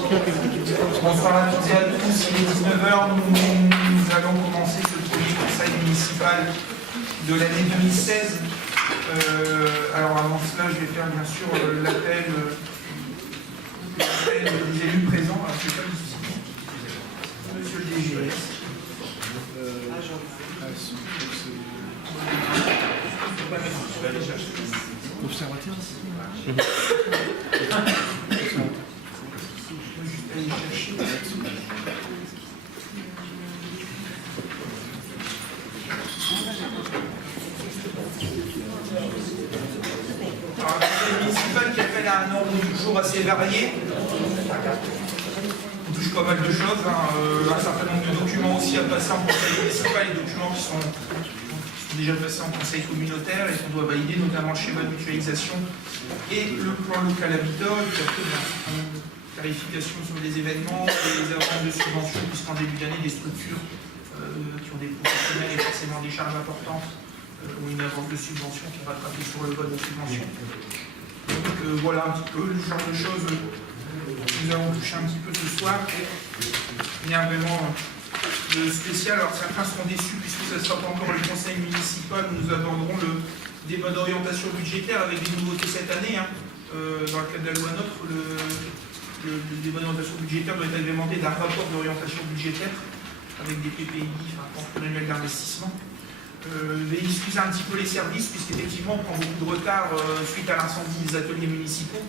Bonsoir à toutes et à tous, il est 19h, nous allons commencer ce premier conseil municipal de l'année 2016. Alors avant cela, je vais faire bien sûr l'appel des élus présents. Alors, je vais faire ici. Monsieur le DGS. Je vais aller chercher. Observateur. Alors, un conseil municipal qui appelle à un ordre du jour assez varié. On touche pas mal de choses, un certain nombre de documents aussi à passer en conseil municipal, les documents qui sont déjà passés en conseil communautaire et qu'on doit valider, notamment le schéma de mutualisation et le plan local habitat, et puis après, une clarification sur les événements et les demandes de subventions, puisqu'en début d'année, des structures qui ont des professionnels et forcément des charges importantes ou une avance de subvention qui est rattrapée sur le vote de subvention. Donc voilà un petit peu le genre de choses que nous avons touché un petit peu ce soir. Il y a vraiment de spécial. Alors certains seront déçus puisque ce ne sera pas encore le conseil municipal où nous aborderons le débat d'orientation budgétaire avec des nouveautés cette année. Dans le cadre de la loi NOTRe, le débat d'orientation budgétaire doit être agrémenté d'un rapport d'orientation budgétaire avec des PPI, compte annuel d'investissement. Je vais excuser un petit peu les services, puisqu'effectivement on prend beaucoup de retard suite à l'incendie des ateliers municipaux,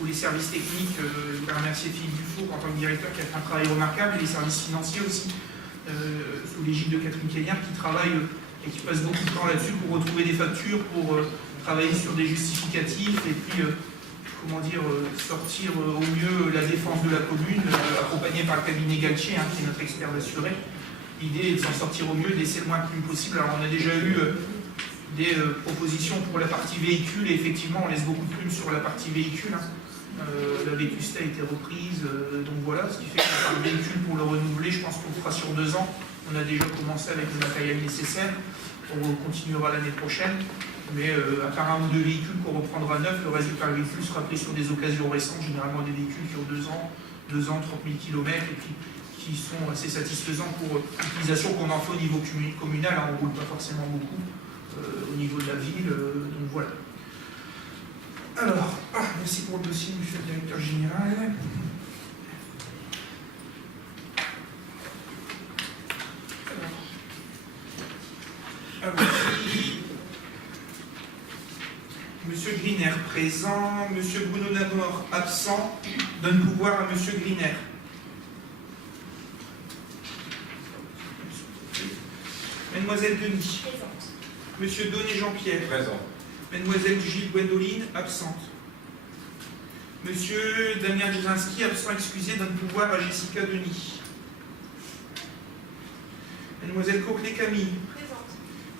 où les services techniques, je voudrais remercier Philippe Dufault en tant que directeur qui a fait un travail remarquable, et les services financiers aussi, sous l'égide de Catherine Caillard, qui travaillent et qui passent beaucoup de temps là-dessus pour retrouver des factures, pour travailler sur des justificatifs, et puis sortir au mieux la défense de la commune, accompagné par le cabinet Galtier, qui est notre expert d'assuré. L'idée est de s'en sortir au mieux, d'essayer le moins de plumes possible. Alors on a déjà eu des propositions pour la partie véhicule, et effectivement on laisse beaucoup de plumes sur la partie véhicule. La vétusté a été reprise, donc voilà, ce qui fait que le véhicule pour le renouveler, je pense qu'on le fera sur 2 ans. On a déjà commencé avec le matériel nécessaire, on continuera l'année prochaine. Mais à part 1 ou 2 véhicules qu'on reprendra neuf, le résultat du véhicule sera pris sur des occasions récentes, généralement des véhicules qui ont 2 ans, 30 000 km, et puis qui sont assez satisfaisants pour l'utilisation qu'on en fait au niveau communal. On ne roule pas forcément beaucoup au niveau de la ville, donc voilà. Alors, merci pour le dossier, monsieur le directeur général. Monsieur Griner présent, monsieur Bruno Namor absent, donne pouvoir à monsieur Griner. Mademoiselle Denis. Présente. Monsieur Donné Jean-Pierre. Présent. Mademoiselle Gilles Gwendoline, absente. Monsieur Damien Dzezinski, absent excusé, donne pouvoir à Jessica Denis. Mademoiselle Coquelet Camille. Présente.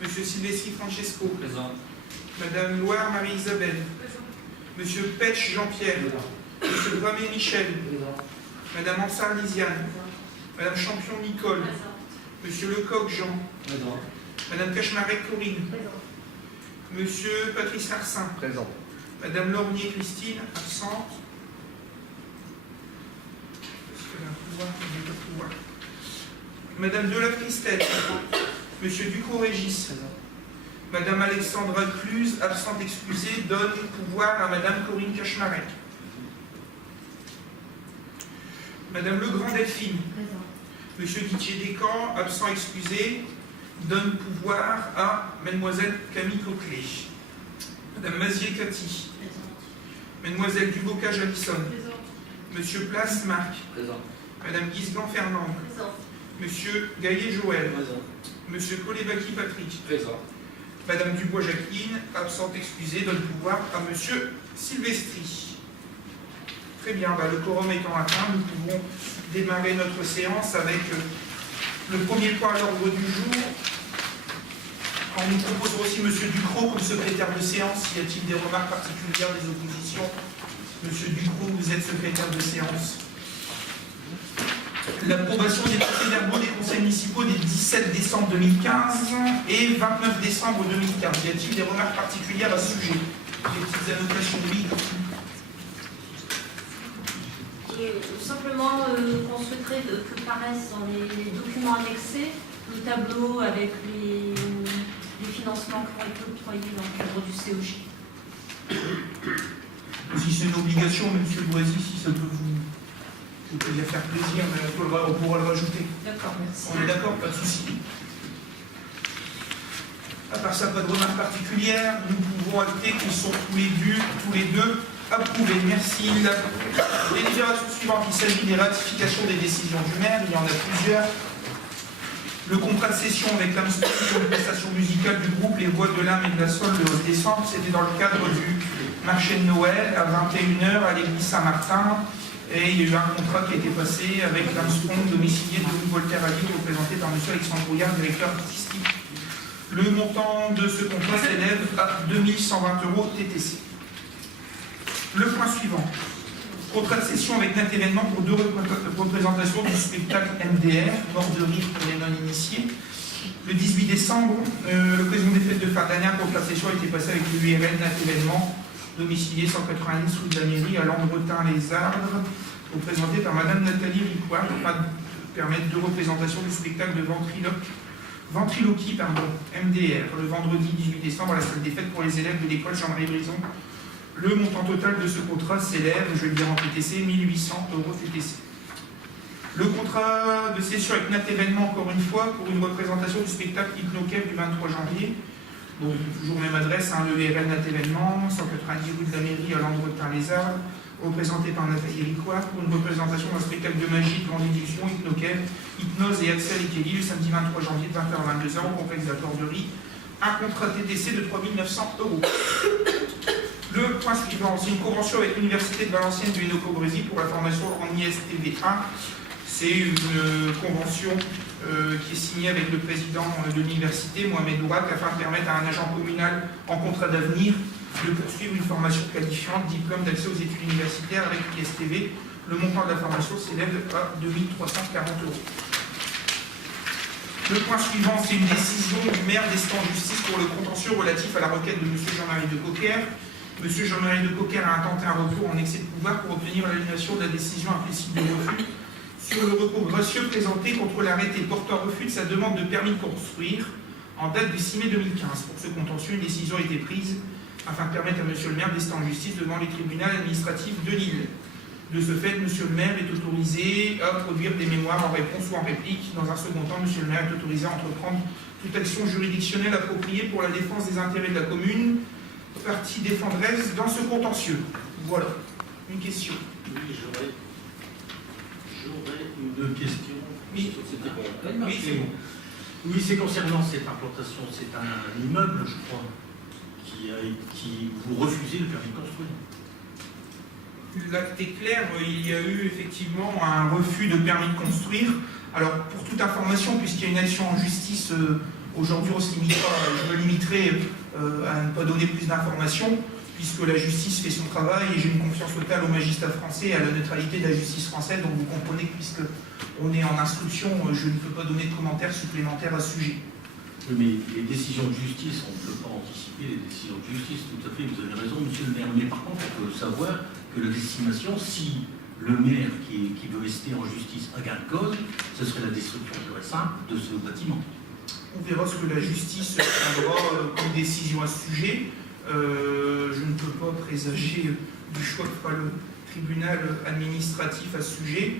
Monsieur Silvestri Francesco. Présent. Madame Loire Marie-Isabelle. Présente. Monsieur Petch Jean-Pierre. Monsieur Bramé Michel. Présent. Madame Ansar Lisiane. Madame Champion Nicole. Présente. Monsieur Lecoq Jean. Présent. Madame Cachmarek Corinne. Présente. Monsieur Patrice Larsin. Présent. Madame Lornier Christine, absente. Est-ce qu'elle a un pouvoir? Elle n'a pas de pouvoir. Madame Delacristel. Monsieur Ducot-Régis. Madame Alexandra Cluse, absente excusée, donne pouvoir à Madame Corinne Cachmarek. Madame Legrand Delphine. Présente. Monsieur Guittier-Descamps, absent excusé, donne pouvoir à Mademoiselle Camille Coquelet. Madame Mazier-Cathy. Présente. Mademoiselle Dubocage Alison. Présente. Monsieur Place Marc. Présent. Madame Guisgan Fernande. Présente. Monsieur Gaillet Joël. Présent. Monsieur Colébaki Patrick. Présent. Madame Dubois Jacqueline, absente excusée, donne pouvoir à Monsieur Silvestri. Très bien, le quorum étant atteint, nous pouvons démarrer notre séance avec le premier point à l'ordre du jour. On nous propose aussi Monsieur Ducrot comme secrétaire de séance. Y a-t-il des remarques particulières des oppositions? Monsieur Ducrot, vous êtes secrétaire de séance. L'approbation des procès-verbaux des conseils municipaux des 17 décembre 2015 et 29 décembre 2015. Y a-t-il des remarques particulières à ce sujet? Des petites annotations? Oui. Simplement, qu'on souhaiterait que paraissent dans les documents annexés le tableau avec les financements qui ont été octroyés dans le cadre du COG. Si c'est une obligation, monsieur Loisy, si ça peut vous faire plaisir, mais on pourra le rajouter. D'accord, merci. On est d'accord, pas de souci. À part ça, pas de remarques particulières. Nous pouvons acter qu'ils sont tous les deux approuvés. Merci. La délibération suivante, il s'agit des ratifications des décisions du maire. Il y en a plusieurs. Le contrat de cession avec l'Amsterdam pour une prestation musicale du groupe Les Voix de l'Âme et de la Soul le 11 décembre. C'était dans le cadre du marché de Noël à 21 h à l'église Saint-Martin. Et il y a eu un contrat qui a été passé avec l'Armstrong domicilié de rue Voltaire à Lille, représenté par M. Alexandre Brouillard, directeur artistique. Le montant de ce contrat s'élève à 2120 € TTC. Le point suivant. Contrat de cession avec Net Événement pour 2 représentations du spectacle MDR, mort de rire pour les non-initiés. Le 18 décembre, l'occasion des fêtes de fin d'année, un contrat de cession a été passé avec l'URL Net Événement, domicilié 190 rue de la Mairie à Lambretin-les-Ardres, représenté par Madame Nathalie Ricoire, pour permettre 2 représentations du spectacle de ventriloquie, MDR, le vendredi 18 décembre à la salle des fêtes pour les élèves de l'école Jean-Marie Brison. Le montant total de ce contrat s'élève, je vais le dire en TTC, 1800 € TTC. Le contrat de cession avec Nat Événement, encore une fois, pour une représentation du spectacle Hypnokev du 23 janvier. Bon, toujours même adresse, le URL Nat Événement, 190 rue de la Mairie à Lambretin-les-Arts, représenté par Nathalie Ricoire, pour une représentation d'un spectacle de magie, de déduction, Hypnokev, Hypnose et Axel et Kelly, le samedi 23 janvier de 20 h à 22 h au complexe de la Corderie. Un contrat TTC de 3900 €. Le point suivant, c'est une convention avec l'Université de Valenciennes du Hénoco Brésil pour la formation en ISTV1. C'est une convention qui est signée avec le président de l'université, Mohamed Ourak, afin de permettre à un agent communal en contrat d'avenir de poursuivre une formation qualifiante, diplôme d'accès aux études universitaires avec l'ISTV. Le montant de la formation s'élève à 2340 €. Le point suivant, c'est une décision du maire d'Estaing en justice pour le contentieux relatif à la requête de M. Jean-Marie de Cocker. M. Jean-Marie de Cocker a intenté un recours en excès de pouvoir pour obtenir l'annulation de la décision implicite de refus sur le recours gracieux présenté contre l'arrêté portant refus de sa demande de permis de construire en date du 6 mai 2015. Pour ce contentieux, une décision a été prise afin de permettre à M. le maire d'Estaing en justice devant les tribunaux administratifs de Lille. De ce fait, M. le maire est autorisé à produire des mémoires en réponse ou en réplique. Dans un second temps, M. le maire est autorisé à entreprendre toute action juridictionnelle appropriée pour la défense des intérêts de la commune, partie défendresse dans ce contentieux. Voilà. Une question. Oui, j'aurais une question. Oui, c'était bon. Oui, c'est bon. Oui, c'est concernant cette implantation. C'est un immeuble, je crois, qui vous refusez le permis de construire. L'acte est clair, il y a eu effectivement un refus de permis de construire. Alors, pour toute information, puisqu'il y a une action en justice, aujourd'hui on se limite pas, je me limiterai à ne pas donner plus d'informations, puisque la justice fait son travail et j'ai une confiance totale aux magistrats français et à la neutralité de la justice française. Donc vous comprenez que puisque on est en instruction, je ne peux pas donner de commentaires supplémentaires à ce sujet. Oui, mais les décisions de justice, on ne peut pas anticiper les décisions de justice, tout à fait, vous avez raison, monsieur le maire. Mais par contre, on peut savoir que la destination, si le maire qui veut rester en justice a gain de cause, ce serait la destruction pure et simple de ce bâtiment. On verra ce que la justice prendra comme décision à ce sujet. Je ne peux pas présager du choix que fera le tribunal administratif à ce sujet.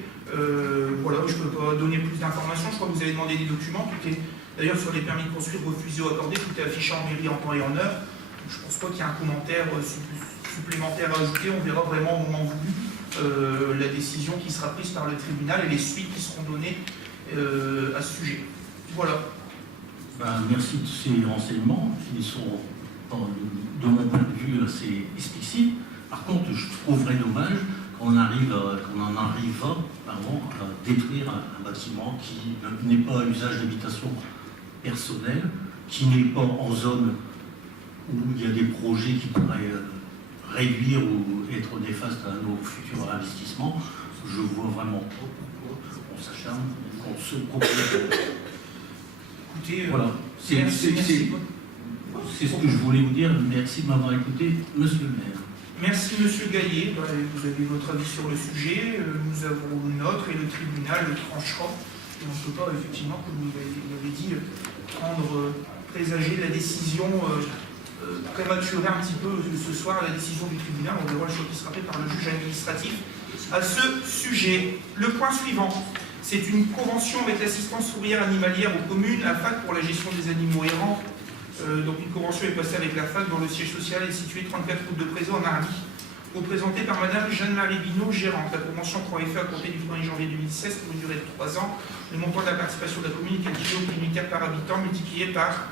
Voilà, je ne peux pas donner plus d'informations. Je crois que vous avez demandé des documents. Tout est d'ailleurs sur les permis de construire refusés ou accordés. Tout est affiché en mairie en temps et en heure. Je ne pense pas qu'il y ait un commentaire supplémentaire à ajouter. On verra vraiment au moment voulu la décision qui sera prise par le tribunal et les suites qui seront données à ce sujet. Voilà. Merci de ces renseignements qui sont, de mon point de vue, assez explicites. Par contre, je trouverais dommage qu'on en arrive à détruire un bâtiment qui n'est pas à usage d'habitation personnelle, qui n'est pas en zone où il y a des projets qui pourraient réduire ou être néfastes à nos futurs investissements. Je vois vraiment pas pourquoi on s'acharne contre ce propriétaire. Écoutez, voilà, c'est ce que je voulais vous dire. Merci de m'avoir écouté, monsieur le maire. Merci Monsieur Gaillet, vous avez votre avis sur le sujet, nous avons le nôtre et le tribunal le tranchera. Et on ne peut pas, effectivement, comme vous l'avez dit, présager la décision, prématurer un petit peu ce soir la décision du tribunal. On verra le choix qui sera fait par le juge administratif à ce sujet. Le point suivant, c'est une convention avec l'assistance fourrière animalière aux communes, la FAC, pour la gestion des animaux errants. Donc une convention est passée avec la FAC dont le siège social est situé 34 route de Prézot en Arly, représentée par Madame Jeanne-Marie Binot, gérante. La convention prend effet à compter du 1er janvier 2016 pour une durée de 3 ans. Le montant de la participation de la commune est calculé au prix unitaire par habitant multiplié par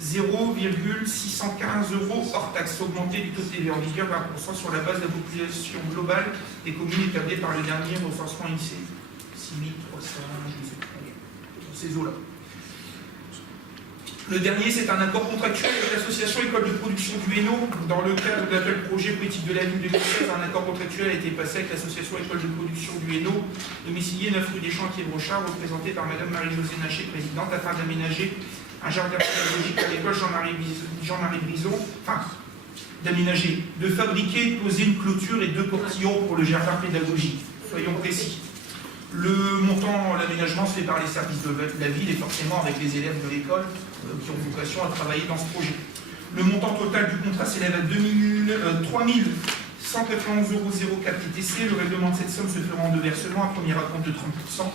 0,615 € hors taxe, augmenté du taux de TVA en vigueur 20% sur la base de la population globale des communes établies par le dernier recensement INSEE. 6300, je ne sais pas, dans ces eaux-là. Le dernier, c'est un accord contractuel avec l'association École de production du Hainaut. Dans le cadre de l'appel projet politique de la ville 2016, un accord contractuel a été passé avec l'association École de production du Hainaut, domiciliée 9 rue des Champs à Quiévrochard, représentée par Madame Marie-Josée Naché, présidente, afin d'aménager un jardin pédagogique à l'école Jean-Marie Brison, enfin, d'aménager, de fabriquer, de poser une clôture et 2 portillons pour le jardin pédagogique. Soyons précis. Le montant, l'aménagement se fait par les services de la ville et forcément avec les élèves de l'école qui ont vocation à travailler dans ce projet. Le montant total du contrat s'élève à 3 191,04 € TTC. Le règlement de cette somme se fera en 2 versements. Un premier acompte de 30%, soit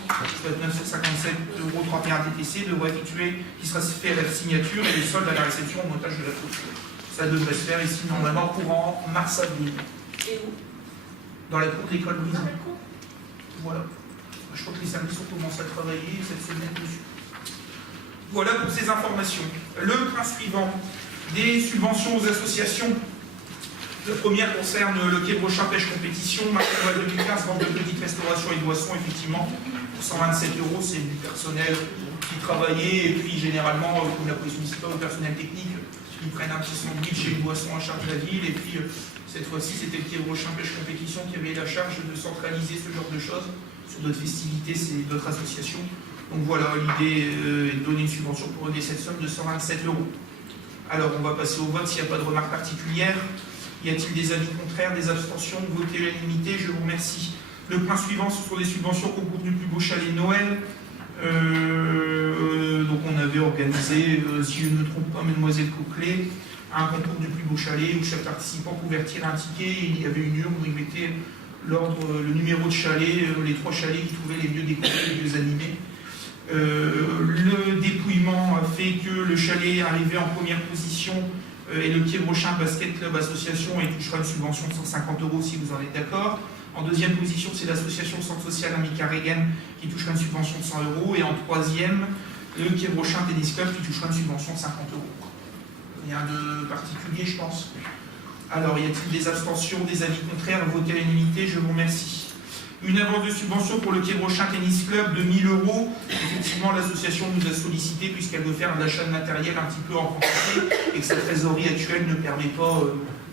957,31 € TTC, devra effectuer, qui sera fait à la signature et le solde à la réception au montage de la clôture. Ça devrait se faire ici normalement courant mars-avril. Et où? Dans la cour de l'école Louise. Dans la cour. Voilà. Je crois que les services ont commencé à travailler cette semaine dessus. Voilà pour ces informations. Le point suivant, des subventions aux associations. La première concerne le Quiévrochard Pêche Compétition, marqué loi 2015, vente de petites restaurations et boissons, effectivement, pour 127 €, c'est du personnel qui travaillait, et puis généralement, comme la police municipale, le personnel technique, qui prennent un petit sandwich et une boisson en charge de la ville, et puis cette fois-ci, c'était le Quiévrochard Pêche Compétition qui avait la charge de centraliser ce genre de choses. Sur d'autres festivités, c'est d'autres associations. Donc voilà, l'idée est de donner une subvention pour aider cette somme de 127 €. Alors, on va passer au vote s'il n'y a pas de remarques particulières. Y a-t-il des avis contraires, des abstentions? Votez à l'unanimité, je vous remercie. Le point suivant, ce sont des subventions concours du plus beau chalet Noël. Donc on avait organisé, si je ne me trompe pas, Mademoiselle Coquelet, un concours du plus beau chalet où chaque participant pouvait retirer un ticket et il y avait une urne où il mettait l'ordre, le numéro de chalet, les 3 chalets qui trouvaient les mieux décorés, les mieux animés. Le dépouillement a fait que le chalet est arrivé en première position et le Quiévrochard Basket Club Association et touchera une subvention de 150 € si vous en êtes d'accord. En deuxième position, c'est l'association Centre Social Amica Regen qui touchera une subvention de 100 €. Et en troisième, le Quiévrochard Tennis Club qui touchera une subvention de 50 €. Rien de particulier, je pense. Alors, y a-t-il des abstentions, des avis contraires? Votez à l'unanimité, je vous remercie. Une avance de subvention pour le Quiévrochard Tennis Club de 1 000 €. Effectivement, l'association nous a sollicité puisqu'elle veut faire de l'achat de matériel un petit peu en quantité et que sa trésorerie actuelle ne permet pas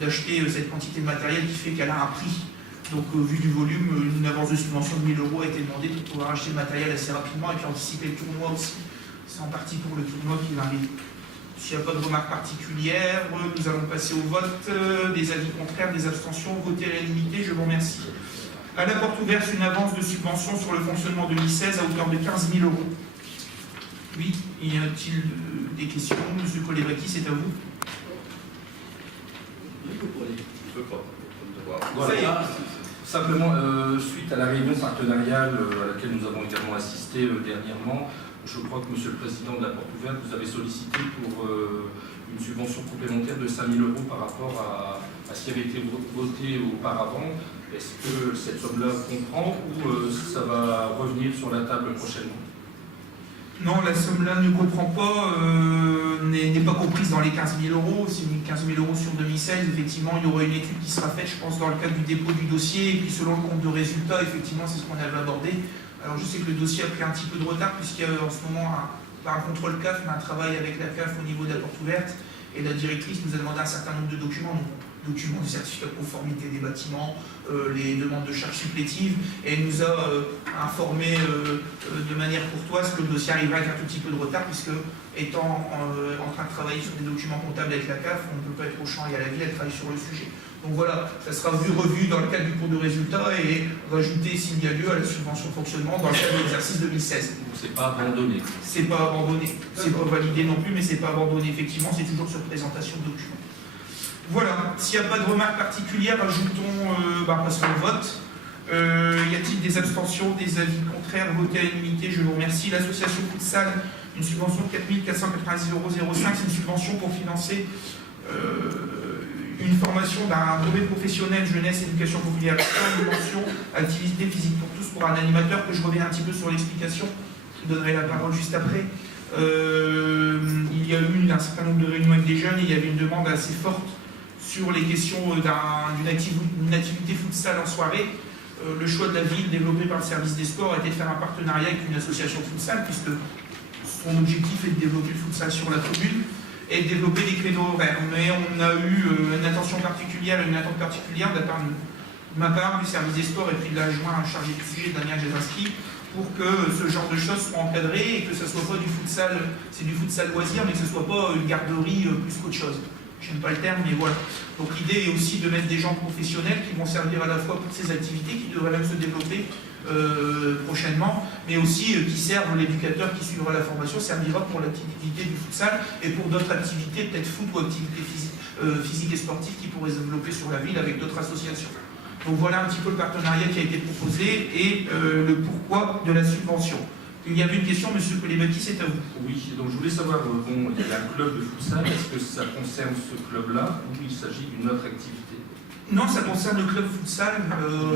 d'acheter cette quantité de matériel qui fait qu'elle a un prix. Donc, vu du volume, une avance de subvention de 1 000 € a été demandée pour pouvoir acheter le matériel assez rapidement et puis anticiper le tournoi aussi. C'est en partie pour le tournoi qui va arriver. S'il n'y a pas de remarques particulières, nous allons passer au vote. Des avis contraires, des abstentions, votez à l'unanimité, je vous remercie. À la porte ouverte, une avance de subvention sur le fonctionnement 2016 à hauteur de 15 000 €. Oui, y a-t-il des questions? Monsieur Colébaki, c'est à vous. Voilà. Simplement, suite à la réunion partenariale à laquelle nous avons également assisté dernièrement, je crois que Monsieur le Président de la Porte Ouverte, vous avez sollicité pour une subvention complémentaire de 5 000 € par rapport à ce qui avait été voté auparavant. Est-ce que cette somme-là comprend ou ça va revenir sur la table prochainement? Non, la somme-là ne comprend pas, n'est pas comprise dans les 15 000 €. C'est 15 000 € sur 2016. Effectivement, il y aura une étude qui sera faite, je pense, dans le cadre du dépôt du dossier. Et puis, selon le compte de résultats, effectivement, c'est ce qu'on avait abordé. Alors, je sais que le dossier a pris un petit peu de retard, puisqu'il y a en ce moment un contrôle CAF, mais un travail avec la CAF au niveau de la porte ouverte. Et la directrice nous a demandé un certain nombre de documents. Documents du certificat de conformité des bâtiments, les demandes de charges supplétives, et elle nous a informé de manière courtoise que le dossier arrivera avec un tout petit peu de retard, puisque étant en train de travailler sur des documents comptables avec la CAF, on ne peut pas être au champ et à la ville, elle travaille sur le sujet. Donc voilà, ça sera revu dans le cadre du cours de résultat et rajouté s'il y a lieu à la subvention de fonctionnement dans le cadre de l'exercice 2016. C'est pas abandonné. C'est pas abandonné, c'est pas validé non plus, mais c'est pas abandonné, effectivement, c'est toujours sur présentation de documents. Voilà, s'il n'y a pas de remarques particulières, ajoutons, passons au vote. Y a-t-il des abstentions, des avis contraires, votés à l'unanimité? Je vous remercie. L'association Futsal, une subvention de 4 490,05 €, c'est une subvention pour financer une formation d'un brevet professionnel jeunesse, éducation populaire, une mention activité physique pour tous pour un animateur, que je reviens un petit peu sur l'explication. Je vous donnerai la parole juste après. Il y a eu un certain nombre de réunions avec des jeunes et il y avait une demande assez forte sur les questions d'une activité futsal en soirée. Le choix de la ville développé par le service des sports a été de faire un partenariat avec une association futsal, puisque son objectif est de développer le futsal sur la commune et de développer des créneaux horaires. Mais on a eu une attention particulière et une attente particulière de ma part, du service des sports et puis de l'adjoint chargé du sujet, Daniel Gézinski, pour que ce genre de choses soit encadré et que ce ne soit pas du futsal, c'est du futsal loisir, mais que ce ne soit pas une garderie plus qu'autre chose. J'aime pas le terme, mais voilà. Donc l'idée est aussi de mettre des gens professionnels qui vont servir à la fois pour ces activités, qui devraient même se développer prochainement, mais aussi qui servent l'éducateur qui suivra la formation, servira pour l'activité du futsal et pour d'autres activités, peut-être foot ou activités physiques et sportives qui pourraient se développer sur la ville avec d'autres associations. Donc voilà un petit peu le partenariat qui a été proposé et le pourquoi de la subvention. Il y avait une question, M. Kolebaki, c'est à vous. Oui, donc je voulais savoir, il y a un club de futsal, est-ce que ça concerne ce club-là ou il s'agit d'une autre activité? Non, ça concerne le club futsal,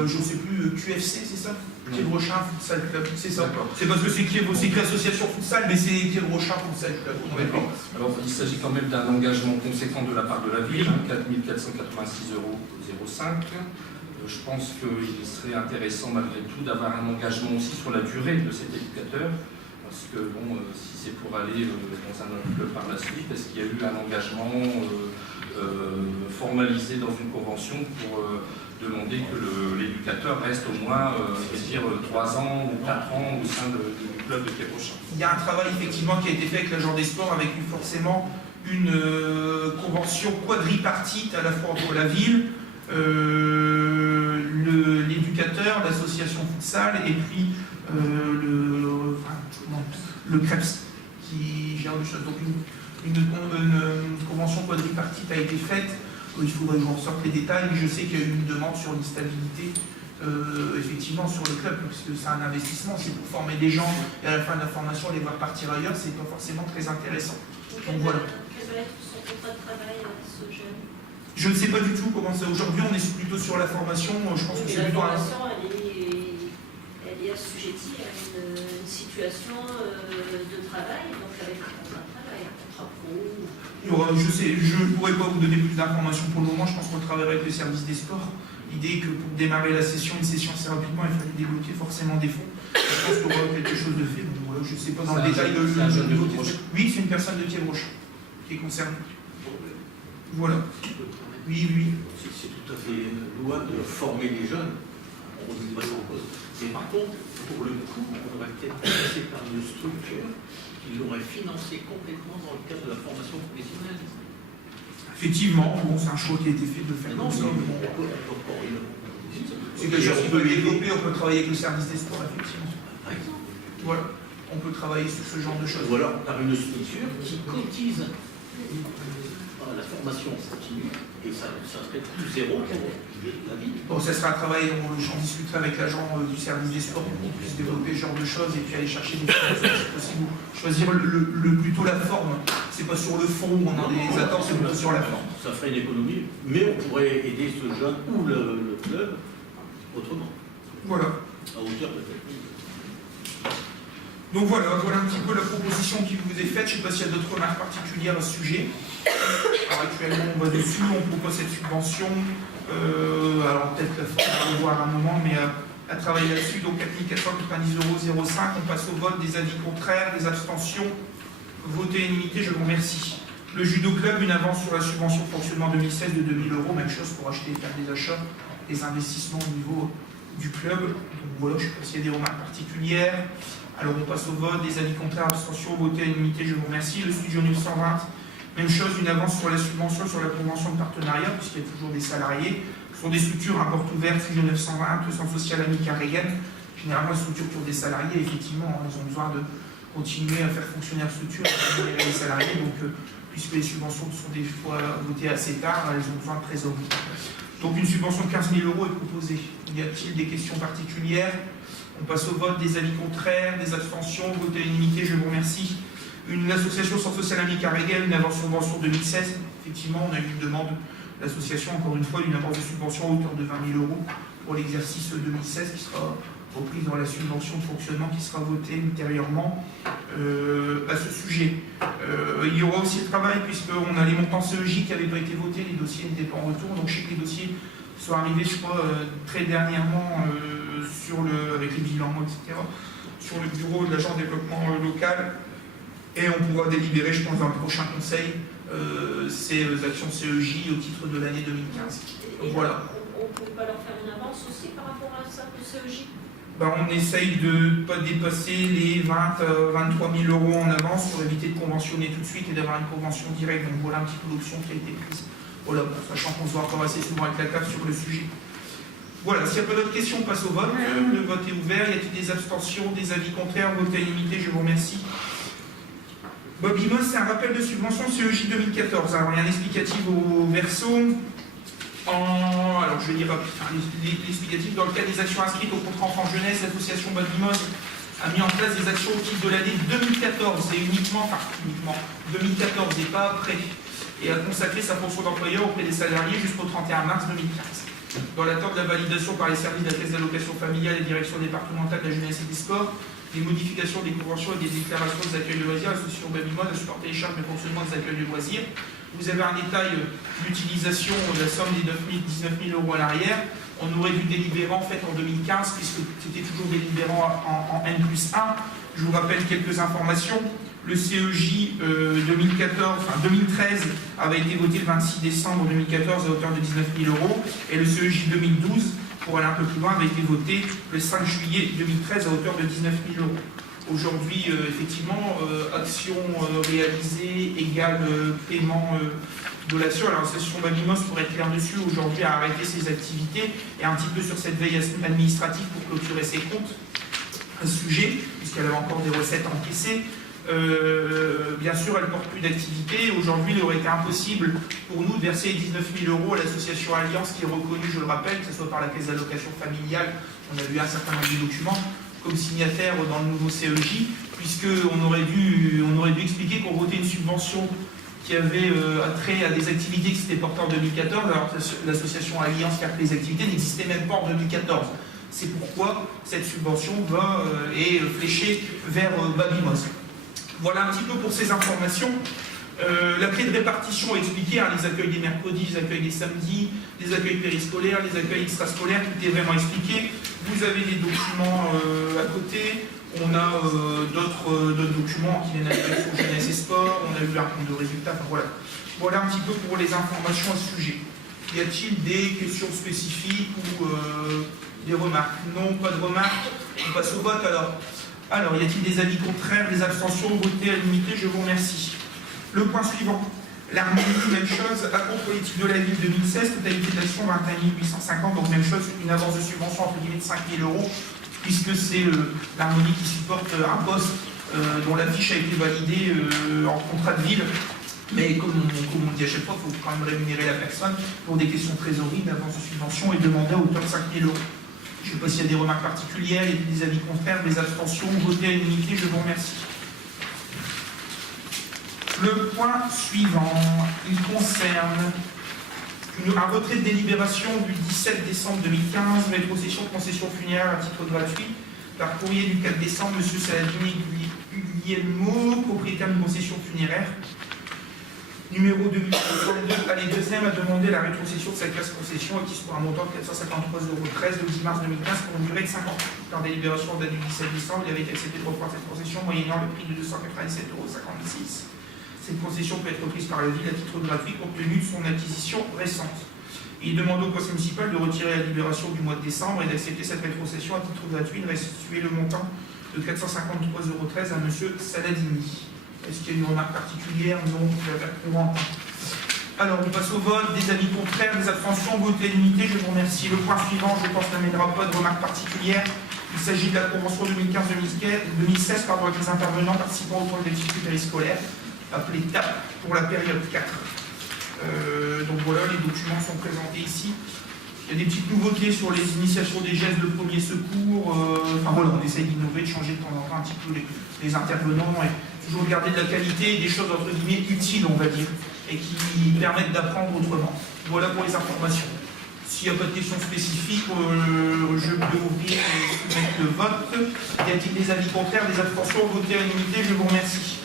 je ne sais plus, QFC, c'est ça? Kiel-Rochin Futsal Club, c'est ça. C'est parce que c'est l'association futsal, mais c'est Kiel-Rochin Futsal Club. D'accord. Alors il s'agit quand même d'un engagement conséquent de la part de la ville, 4 486,05 €. Je pense qu'il serait intéressant malgré tout d'avoir un engagement aussi sur la durée de cet éducateur, parce que bon, si c'est pour aller dans un autre club par la suite, est-ce qu'il y a eu un engagement formalisé dans une convention pour demander que l'éducateur reste au moins 3 ans ou 4 ans au sein du club de Kiel-Rochin? Il y a un travail effectivement qui a été fait avec l'agent des sports, avec forcément une convention quadripartite à la fois entre la ville, l'éducateur, l'association futsal et puis le CREPS qui gère le choses. Donc une convention quadripartite a été faite. Il faudrait que je ressorte les détails, mais je sais qu'il y a eu une demande sur une stabilité effectivement sur le club, parce que c'est un investissement, c'est pour former des gens et à la fin de la formation les voir partir ailleurs, c'est pas forcément très intéressant. Donc voilà. Quel va être son contrat de travail à ce jeune? Je ne sais pas du tout comment ça. Aujourd'hui, on est plutôt sur la formation. Je pense que c'est plutôt la formation, elle est assujettie à une situation de travail, donc avec un contrat de travail, un contrat pro. Je ne pourrais pas vous donner plus d'informations pour le moment. Je pense qu'on travaillerait avec le service des sports. L'idée est que pour démarrer la session, une session assez rapidement, il fallait débloquer forcément des fonds. Je pense qu'il y aura quelque chose de fait. Donc, voilà, je ne sais pas dans le détail. Oui, c'est une personne de Kiel-Rochin qui est concernée. Voilà. Oui. C'est tout à fait louable de former les jeunes. On ne dit pas ça en cause. Mais par contre, pour le coup, on aurait peut-être passé par une structure qui l'aurait financé complètement dans le cadre de la formation professionnelle. Effectivement, bon, c'est un choix qui a été fait de faire comme ça. C'est quelque chose qui peut développer, on peut travailler avec le service des sports, effectivement. Par exemple. Voilà, on peut travailler sur ce genre de choses. Ou alors par une structure qui cotise la formation continue, et ça serait plus zéro pour la vie. Bon, ça sera un travail, j'en discuterai avec l'agent du service des sports pour qu'on puisse développer ce genre de choses et puis aller chercher des formations si possible. Choisir plutôt la forme. C'est pas sur le fond où on a des attentes, c'est plutôt sur la forme. Ça ferait une économie, mais on pourrait aider ce jeune ou le club autrement. Voilà. À hauteur de cette. Donc voilà un petit peu la proposition qui vous est faite. Je ne sais pas s'il y a d'autres remarques particulières à ce sujet. Alors actuellement on va dessus, on propose cette subvention. Alors peut-être qu'il faudra le voir à un moment, mais à travailler là-dessus. Donc 4 490,05 €. On passe au vote, des avis contraires, des abstentions. Voté à l'unanimité, je vous remercie. Le judo club, une avance sur la subvention de fonctionnement 2016 de 2 000 €. Même chose pour acheter et faire des achats, des investissements au niveau du club. Donc voilà, je ne sais pas s'il y a des remarques particulières. Alors on passe au vote, des avis contraires, abstentions, voté à l'unanimité, je vous remercie. Le studio 920, Même chose, une avance sur la subvention sur la convention de partenariat, puisqu'il y a toujours des salariés. Ce sont des structures à porte ouverte, FIO 920, le Centre social ami Carrégan. Généralement, les structures qui ont des salariés, effectivement, ils ont besoin de continuer à faire fonctionner la structure, à rémunérer les salariés. Donc, puisque les subventions sont des fois votées assez tard, elles ont besoin de trésorerie. Donc, une subvention de 15 000 € est proposée. Y a-t-il des questions particulières? On passe au vote. Des avis contraires, des abstentions, vote à l'unanimité, je vous remercie. Une association Centre social ami Carrégan, une avance subvention 2016. Effectivement, on a eu une demande d'association, encore une fois, une avance de subvention à hauteur de 20 000 € pour l'exercice 2016 qui sera reprise dans la subvention de fonctionnement qui sera votée ultérieurement à ce sujet. Il y aura aussi le travail, puisqu'on a les montants CEJ qui n'avaient pas été votés, les dossiers n'étaient pas en retour, donc je sais que les dossiers sont arrivés, je crois, très dernièrement avec les bilans, etc., sur le bureau de l'agent de développement local, et on pourra délibérer, je pense, dans le prochain conseil, ces actions CEJ au titre de l'année 2015. Et voilà. On ne peut pas leur faire une avance aussi par rapport à ça, le CEJ? On essaye de ne pas dépasser les 23 000 € en avance pour éviter de conventionner tout de suite et d'avoir une convention directe. Donc voilà un petit peu l'option qui a été prise. Voilà, sachant qu'on se voit encore assez souvent avec la CAF sur le sujet. Voilà, s'il n'y a pas d'autres questions, on passe au vote. Le vote est ouvert. Y a-t-il des abstentions, des avis contraires? Vote à l'unanimité, je vous remercie. Bobimos, c'est un rappel de subvention CEJ 2014. Alors, il y a un explicatif au verso. Alors, je vais lire l'explicatif. Dans le cadre des actions inscrites au contrat enfant jeunesse, l'association Bobimos a mis en place des actions au titre de l'année 2014 et uniquement 2014 et pas après, et a consacré sa fonction d'employeur auprès des salariés jusqu'au 31 mars 2015. Dans l'attente de la validation par les services de la caisse d'allocation familiale et direction départementale de la jeunesse et des sports, les modifications des conventions et des déclarations des accueils de loisirs, l'association Bobimos a supporté les charges de fonctionnement des accueils de loisirs. Vous avez un détail d'utilisation de la somme des 19 000 € à l'arrière. On aurait dû délibérer en fait en 2015, puisque c'était toujours délibérant en N+1. Je vous rappelle quelques informations. Le CEJ 2013 avait été voté le 26 décembre 2014 à hauteur de 19 000 € et le CEJ 2012, pour aller un peu plus loin, avait été voté le 5 juillet 2013 à hauteur de 19 000 €. Aujourd'hui, effectivement, action réalisée égale paiement de l'action. Alors, l'association Bobimos, pour être clair dessus, aujourd'hui a arrêté ses activités et un petit peu sur cette veille administrative pour clôturer ses comptes. Un sujet, puisqu'elle avait encore des recettes encaissées. Bien sûr, elle ne porte plus d'activité. Aujourd'hui, il aurait été impossible pour nous de verser 19 000 € à l'association Alliance, qui est reconnue, je le rappelle, que ce soit par la caisse d'allocation familiale, on a vu un certain nombre de documents, comme signataire dans le nouveau CEJ, puisqu'on aurait dû expliquer qu'on votait une subvention qui avait attrait à des activités qui s'étaient portées en 2014, alors que l'association Alliance qui a fait les activités n'existait même pas en 2014. C'est pourquoi cette subvention est fléchée vers Bobimos. Voilà un petit peu pour ces informations. La clé de répartition est expliquée, les accueils des mercredis, les accueils des samedis, les accueils périscolaires, les accueils extrascolaires, tout est vraiment expliqué. Vous avez des documents à côté, on a d'autres documents qui viennent à la direction jeunesse et sport, on a eu un compte de résultats, enfin voilà. Voilà un petit peu pour les informations à ce sujet. Y a-t-il des questions spécifiques ou des remarques? Non, pas de remarques. On passe au vote alors. Alors, y a-t-il des avis contraires, des abstentions? Votez à l'unité, je vous remercie. Le point suivant, l'harmonie, même chose, à contre politique de la ville 2016, totalité d'action 21 850, donc même chose, une avance de subvention entre guillemets de 5 000 €, puisque c'est l'harmonie qui supporte un poste dont la fiche a été validée en contrat de ville. Mais comme on dit à chaque fois, il faut quand même rémunérer la personne pour des questions de trésorerie, une avance de subvention est demandée à hauteur de 5 000 €. Je ne sais pas s'il y a des remarques particulières, des avis contraires, des abstentions. Votez à l'unité, je vous remercie. Le point suivant, il concerne un retrait de délibération du 17 décembre 2015, rétrocession de concession funéraire à titre gratuit, par courrier du 4 décembre, M. Saladini Guglielmo, propriétaire d'une concession funéraire. Numéro 2062, allez, deuxième, a demandé la rétrocession de sa classe concession acquise pour un montant de 453,13 € le 10 mars 2015 pour une durée de 5 ans. Dans délibération date du 17 décembre, il avait été accepté de reprendre cette concession moyennant le prix de 297,56 €. Cette concession peut être reprise par la ville à titre gratuit compte tenu de son acquisition récente. Il demande au conseil municipal de retirer la libération du mois de décembre et d'accepter cette rétrocession à titre gratuit et de restituer le montant de 453,13 € à M. Saladini. Est-ce qu'il y a une remarque particulière? Non, l'affaire courante. Alors, on passe au vote. Des avis contraires, des abstentions, vote à l'unité. Je vous remercie. Le point suivant, je pense, n'amènera pas de remarque particulière. Il s'agit de la convention 2015-2016 avec les intervenants participant au projet d'études périscolaires, appelé TAP, pour la période 4. Donc voilà, les documents sont présentés ici. Il y a des petites nouveautés sur les initiations des gestes de premier secours. Enfin voilà, on essaye d'innover, de changer de temps en temps un petit peu les intervenants et toujours garder de la qualité et des choses entre guillemets utiles, on va dire, et qui permettent d'apprendre autrement. Voilà pour les informations. S'il n'y a pas de questions spécifiques, je peux ouvrir et soumettre le vote. Y a-t-il des avis contraires, des abstentions? Votez à l'unité, je vous remercie.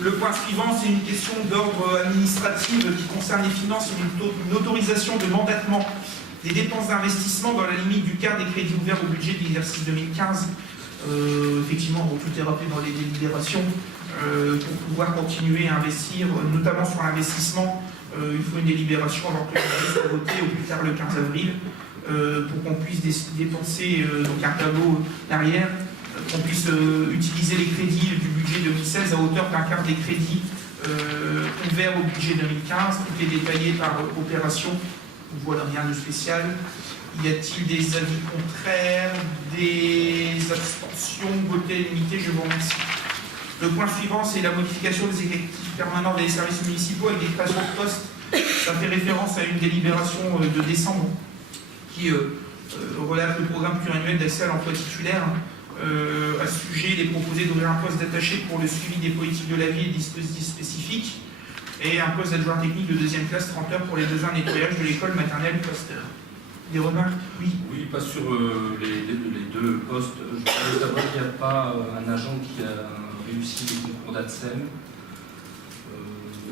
Le point suivant, c'est une question d'ordre administratif qui concerne les finances et une autorisation de mandatement des dépenses d'investissement dans la limite du quart des crédits ouverts au budget de l'exercice 2015. Effectivement, tout est rappelé dans les délibérations. Pour pouvoir continuer à investir, notamment sur l'investissement, il faut une délibération alors que le budget soit voté au plus tard le 15 avril pour qu'on puisse dépenser donc un tableau derrière. Qu'on puisse utiliser les crédits du budget 2016 à hauteur d'un quart des crédits ouverts au budget 2015. Tout est détaillé par opération. Voilà, rien de spécial. Y a-t-il des avis contraires, des abstentions? Votez à l'unité, je vous remercie. Le point suivant, c'est la modification des effectifs permanents des services municipaux avec des créations de postes. Ça fait référence à une délibération de décembre qui relève le programme pluriannuel d'accès à l'emploi titulaire. À ce sujet, il est proposé d'ouvrir un poste d'attaché pour le suivi des politiques de la vie et dispositifs spécifiques et un poste d'adjoint technique de 2e classe 30 heures pour les besoins de nettoyage de l'école maternelle Pasteur. Des remarques? Oui. Oui, pas sur les deux postes. Je voudrais savoir qu'il n'y a pas un agent qui a réussi le concours d'ADSEM.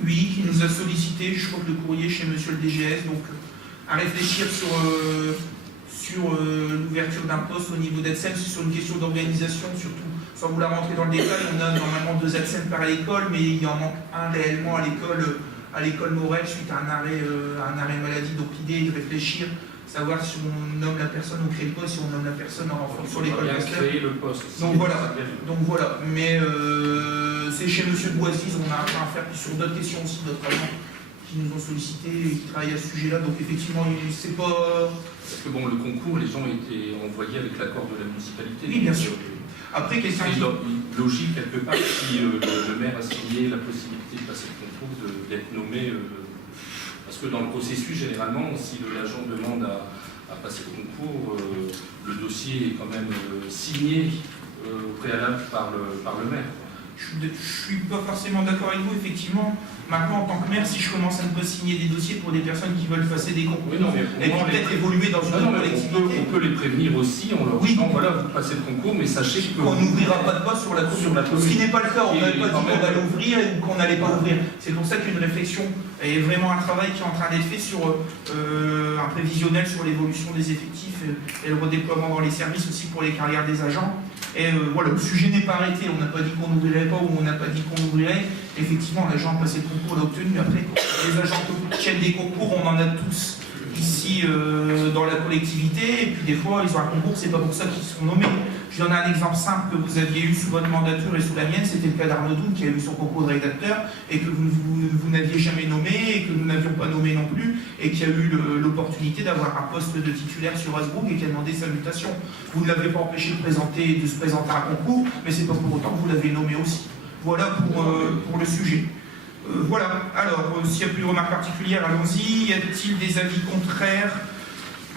Oui, qui nous a sollicité, je crois que le courrier chez monsieur le DGS, donc à réfléchir sur l'ouverture d'un poste au niveau d'ADSEM, c'est sur une question d'organisation surtout. Sans vouloir rentrer dans le détail, on a normalement 2 ADSEM par école, mais il y en manque un réellement à l'école Morel suite à un arrêt maladie. Donc l'idée est de réfléchir, savoir si on nomme la personne ou crée le poste, si on nomme la personne en renfort sur l'école Pasteur. Donc voilà. Mais c'est chez monsieur Boisis, on a un peu à faire, puis sur d'autres questions aussi, d'autres agents qui nous ont sollicité et qui travaillent à ce sujet-là. Donc effectivement, c'est pas... Parce que bon, le concours, les gens étaient envoyés avec l'accord de la municipalité. Oui, bien sûr. Après, quelqu'un qui... logique quelque part, si le maire a signé la possibilité de passer le concours, d'être nommé... parce que dans le processus, généralement, si l'agent demande à passer le concours, le dossier est quand même signé au préalable par le maire. Je ne suis pas forcément d'accord avec vous, effectivement. Maintenant, en tant que maire, si je commence à ne pas signer des dossiers pour des personnes qui veulent passer des concours et qui peut-être évoluer dans une autre collectivité... On peut les prévenir aussi, on leur dit, voilà, vous passez le concours, mais sachez qu'on n'ouvrira pas de poste sur la commune. Ce qui n'est pas le cas, on n'avait pas dit qu'on allait ouvrir ou qu'on n'allait pas ouvrir. C'est pour ça qu'une réflexion et vraiment un travail qui est en train d'être fait sur un prévisionnel sur l'évolution des effectifs et le redéploiement dans les services aussi pour les carrières des agents. Et voilà, le sujet n'est pas arrêté, on n'a pas dit qu'on n'ouvrirait pas ou on n'a pas dit qu'on ouvrirait. Effectivement, l'agent a passé le concours, l'a obtenu. Après, les agents qui tiennent des concours, on en a tous ici dans la collectivité. Et puis des fois, ils ont un concours, c'est pas pour ça qu'ils sont nommés. Je donne un exemple simple que vous aviez eu sous votre mandature et sous la mienne, c'était le cas d'Arnaud Doun qui a eu son concours de rédacteur et que vous n'aviez jamais nommé et que nous n'avions pas nommé non plus et qui a eu l'opportunité d'avoir un poste de titulaire sur Hasbrook et qui a demandé sa mutation. Vous ne l'avez pas empêché de se présenter à un concours, mais c'est pas pour autant que vous l'avez nommé aussi. Voilà pour le sujet. Voilà, alors s'il n'y a plus de remarques particulières, allons-y. Y a-t-il des avis contraires?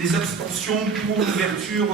Des abstentions pour l'ouverture,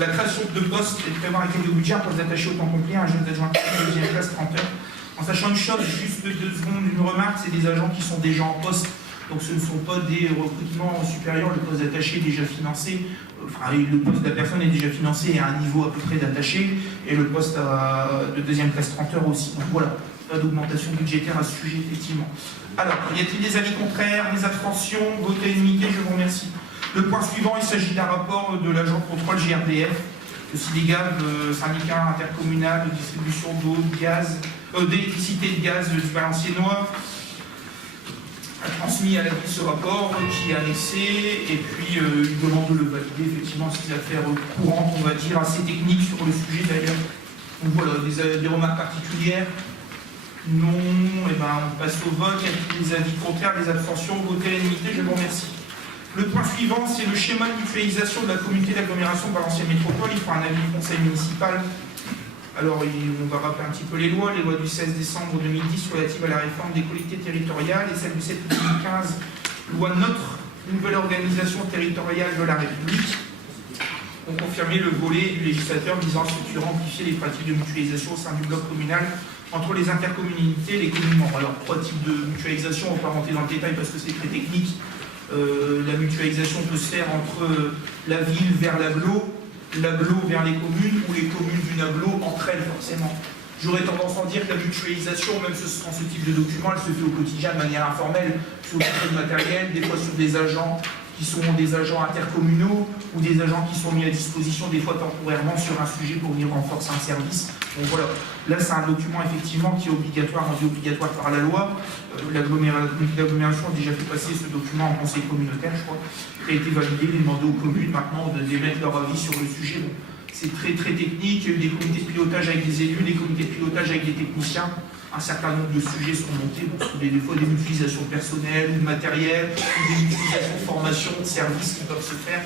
la création de postes et de prévoir un crédit au budget, un poste d'attaché au temps complet, un jeune d'adjoint de 2e classe 30 heures. En sachant une chose, juste 2 secondes, une remarque, c'est des agents qui sont déjà en poste, donc ce ne sont pas des recrutements supérieurs, le poste d'attaché est déjà financé, enfin le poste de la personne est déjà financé à un niveau à peu près d'attaché, et le poste de 2e classe 30 heures aussi. Donc voilà, pas d'augmentation budgétaire à ce sujet, effectivement. Alors, y a-t-il des avis contraires, des abstentions? Votez à l'unité, je vous remercie. Le point suivant, il s'agit d'un rapport de l'agent de contrôle GRDF, le SIDEGAV, syndicat intercommunal de distribution d'eau, de gaz, d'électricité et de gaz du Valenciennois, a transmis à la ville ce rapport qui est annexé, et puis il demande de le valider. Effectivement, c'est une affaire courante, on va dire, assez technique sur le sujet d'ailleurs. Donc voilà, des remarques particulières? Non. Et ben, on passe au vote. Il y a des avis contraires, des abstentions, voté à l'unanimité, je vous remercie. Le point suivant, c'est le schéma de mutualisation de la communauté d'agglomération de Valenciennes Métropole. Il faut un avis du conseil municipal. Alors, on va rappeler un petit peu les lois du 16 décembre 2010 relatives à la réforme des collectivités territoriales et celle du 7 août 2015, loi Notre nouvelle organisation territoriale de la République, ont confirmé le volet du législateur visant à structurer, amplifier les pratiques de mutualisation au sein du bloc communal entre les intercommunalités et les communes membres. Alors, 3 types de mutualisation, on ne va pas rentrer dans le détail parce que c'est très technique. La mutualisation peut se faire entre la ville vers l'agglo vers les communes, ou les communes d'une agglo entre elles forcément. J'aurais tendance à dire que la mutualisation, même dans ce type de document, elle se fait au quotidien de manière informelle, sur le type de matériel, des fois sur des agents qui sont des agents intercommunaux, ou des agents qui sont mis à disposition des fois temporairement sur un sujet pour venir renforcer un service. Donc voilà, là c'est un document effectivement qui est obligatoire, rendu obligatoire par la loi. L'agglomération a déjà fait passer ce document en conseil communautaire, je crois, qui a été validé, il est demandé aux communes maintenant d'émettre leur avis sur le sujet. Bon, c'est très très technique, il y a eu des comités de pilotage avec des élus, des comités de pilotage avec des techniciens. Un certain nombre de sujets sont montés, bon, des fois des utilisations personnelles ou de matériel, ou des utilisations de formation, de services qui peuvent se faire.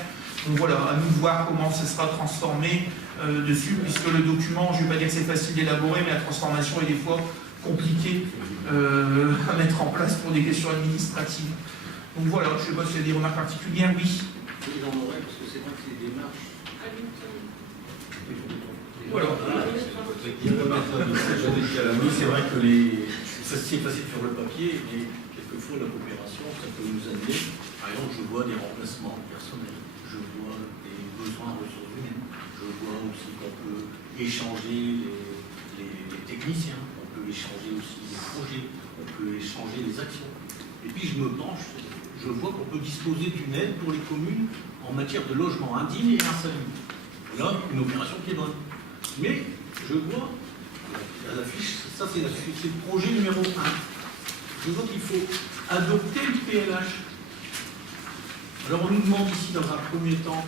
Donc voilà, à nous de voir comment ça sera transformé dessus, puisque le document, je ne vais pas dire que c'est facile d'élaborer, mais la transformation est des fois compliquée à mettre en place pour des questions administratives. Donc voilà, je ne sais pas s'il y a des remarques particulières, oui. Oui, j'en aurais, parce que c'est vrai que les démarches. Voilà. Oui, c'est vrai que c'est facile sur le papier, mais quelquefois la coopération, ça peut nous amener. Par exemple, je vois des remplacements personnels, je vois des besoins en ressources humaines, je vois aussi qu'on peut échanger les techniciens, on peut échanger aussi les projets, on peut échanger les actions. Et puis je me penche, je vois qu'on peut disposer d'une aide pour les communes en matière de logement indigne et insalubre. Là, une opération qui est bonne. Mais je vois, à l'affiche, ça c'est le projet numéro 1. Je vois qu'il faut adopter le PLH. Alors on nous demande ici, dans un premier temps,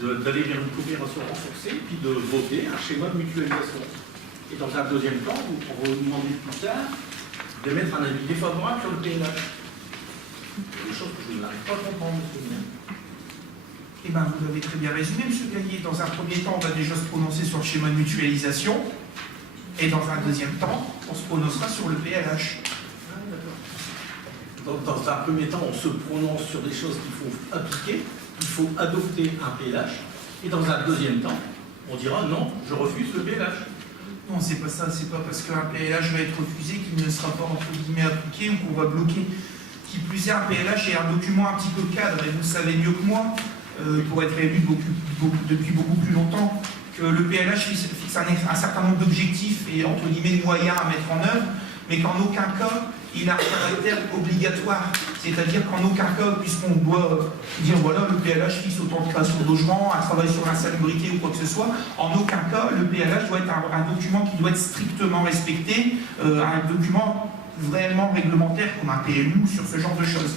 d'aller vers une coopération renforcée, puis de voter un schéma de mutualisation. Et dans un deuxième temps, on va vous demander plus tard de mettre un avis défavorable sur le PLH. C'est des choses que je n'arrive pas à comprendre, monsieur le maire. Eh bien, vous l'avez très bien résumé, M. Gaillier. Dans un premier temps, on va déjà se prononcer sur le schéma de mutualisation. Et dans un deuxième temps, on se prononcera sur le PLH. Dans un premier temps, on se prononce sur des choses qu'il faut appliquer, il faut adopter un PLH. Et dans un deuxième temps, on dira non, je refuse le PLH. Non, c'est pas ça. C'est pas parce qu'un PLH va être refusé qu'il ne sera pas, entre guillemets, appliqué ou qu'on va bloquer. Qui plus est, un PLH est un document un petit peu cadre, et vous le savez mieux que moi, pour être élu depuis beaucoup plus longtemps, que le PLH fixe un certain nombre d'objectifs et entre guillemets de moyens à mettre en œuvre, mais qu'en aucun cas il a un caractère obligatoire. C'est-à-dire qu'en aucun cas, puisqu'on doit dire voilà, le PLH fixe autant de création de logements, un travail sur l'insalubrité ou quoi que ce soit, en aucun cas le PLH doit être un document qui doit être strictement respecté, un document vraiment réglementaire comme un PLU sur ce genre de choses.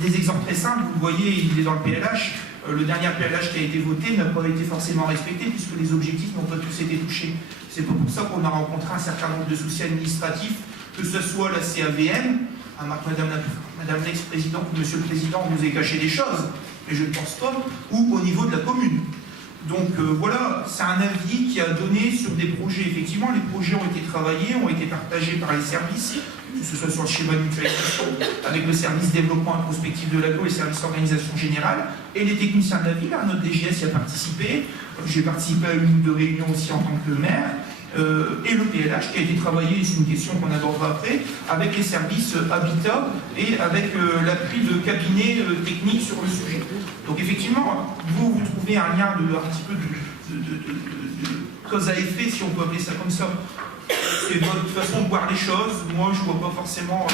Des exemples très simples, vous le voyez, il est dans le PLH. Le dernier PLH qui a été voté n'a pas été forcément respecté puisque les objectifs n'ont pas tous été touchés. C'est pour ça qu'on a rencontré un certain nombre de soucis administratifs, que ce soit la CAVM, Madame l'ex-présidente ou Monsieur le Président nous ait caché des choses, mais je ne pense pas, ou au niveau de la commune. Donc voilà, c'est un avis qui a donné sur des projets. Effectivement, les projets ont été travaillés, ont été partagés par les services, que ce soit sur le schéma de mutualisation, avec le service développement et prospectif de l'aglo et le service organisation générale, et les techniciens de la ville. Notre DGS y a participé. J'ai participé à une ou deux réunions aussi en tant que maire. Et le PLH qui a été travaillé, c'est une question qu'on abordera après, avec les services Habitat et avec l'appui de cabinets techniques sur le sujet. Donc effectivement, vous trouvez un lien un petit peu de cause à effet, si on peut appeler ça comme ça. C'est votre façon de voir les choses. Moi, je ne vois pas forcément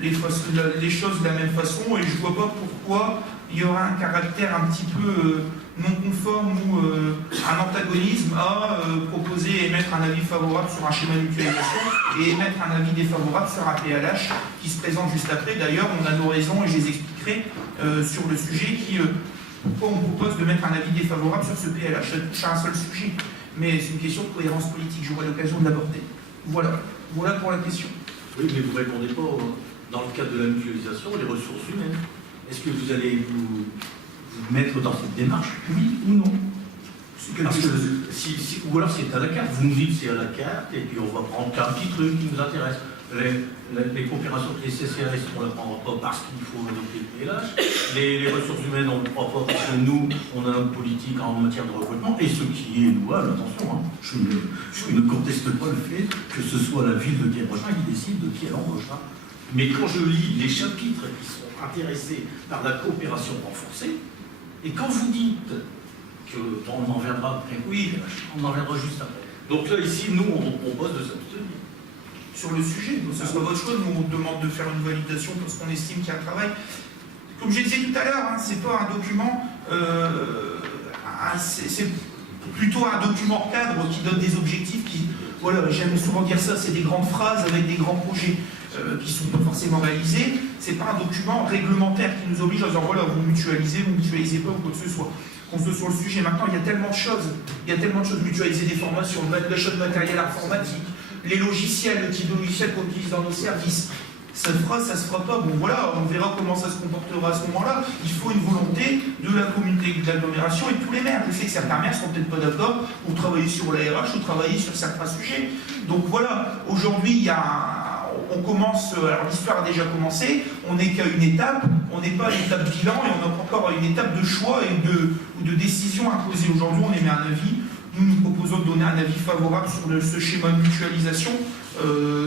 les choses de la même façon et je ne vois pas pourquoi il y aura un caractère un petit peu non conforme ou un antagonisme à proposer et émettre un avis favorable sur un schéma de mutualisation et émettre un avis défavorable sur un PLH qui se présente juste après. D'ailleurs, on a nos raisons et je les expliquerai sur le sujet pourquoi on propose de mettre un avis défavorable sur ce PLH. Ça touche à un seul sujet. mais c'est une question de cohérence politique, j'aurai l'occasion de l'aborder. Voilà pour la question. Oui, mais vous ne répondez pas dans le cadre de la mutualisation, les ressources humaines. Est-ce que vous allez vous mettre dans cette démarche, oui ou non? Parce que ou alors c'est à la carte, vous nous dites c'est à la carte, et puis on va prendre qu'un petit truc qui nous intéresse. Les coopérations avec les CCAS, on ne la prendra pas parce qu'il faut adopter le PLH. Les ressources humaines, on ne le prend pas parce que nous, on a une politique en matière de recrutement, et ce qui est louable, attention, hein, je ne conteste pas le fait que ce soit la ville de Quiébrochin qui décide de qui elle embauche. Mais quand je lis les chapitres qui sont intéressés par la coopération renforcée, et quand vous dites qu'on en viendra après, oui, on en viendra juste après. Donc là, ici, nous, on vous propose de s'abstenir. Sur le sujet, donc ce sera votre choix, nous on demande de faire une validation parce qu'on estime qu'il y a un travail. Comme je disais tout à l'heure, c'est pas un document, c'est plutôt un document cadre qui donne des objectifs qui, voilà, j'aime souvent dire ça, c'est des grandes phrases avec des grands projets qui ne sont pas forcément réalisés. C'est pas un document réglementaire qui nous oblige à dire voilà, vous mutualisez pas ou quoi que ce soit. Qu'on se sur le sujet. Maintenant, il y a tellement de choses, mutualiser des formations, l'achat de matériel informatique, les logiciels, le type de logiciel qu'on utilise dans nos services. Ça se fera pas. Bon voilà, on verra comment ça se comportera à ce moment-là. Il faut une volonté de la communauté d'agglomération et de tous les maires. Je sais que certains maires ne sont peut-être pas d'accord pour travailler sur la RH ou travailler sur certains sujets. Donc voilà, aujourd'hui, on commence, alors l'histoire a déjà commencé, on n'est qu'à une étape, on n'est pas à l'étape bilan et on est encore à une étape de choix ou de décision imposée. Aujourd'hui, on émet un avis. Nous proposons de donner un avis favorable sur ce schéma de mutualisation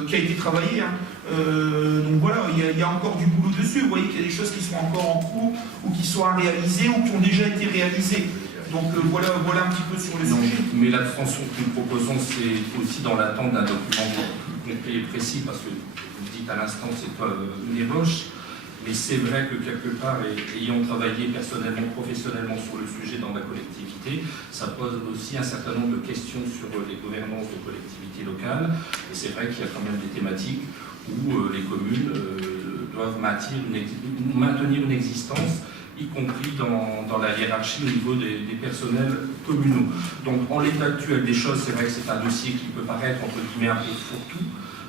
qui a été travaillé. Donc voilà, il y a encore du boulot dessus. Vous voyez qu'il y a des choses qui sont encore en cours ou qui sont à réaliser ou qui ont déjà été réalisées. Donc voilà un petit peu sur le sujet. Mais l'abstention que nous proposons, c'est aussi dans l'attente d'un document plus complet et précis, parce que vous dites à l'instant que c'est pas une ébauche. Mais c'est vrai que quelque part, ayant travaillé personnellement, professionnellement sur le sujet dans la collectivité, ça pose aussi un certain nombre de questions sur les gouvernances de collectivités locales. Et c'est vrai qu'il y a quand même des thématiques où les communes doivent maintenir une existence, y compris dans la hiérarchie au niveau des personnels communaux. Donc en l'état actuel des choses, c'est vrai que c'est un dossier qui peut paraître entre guillemets un peu fourre-tout.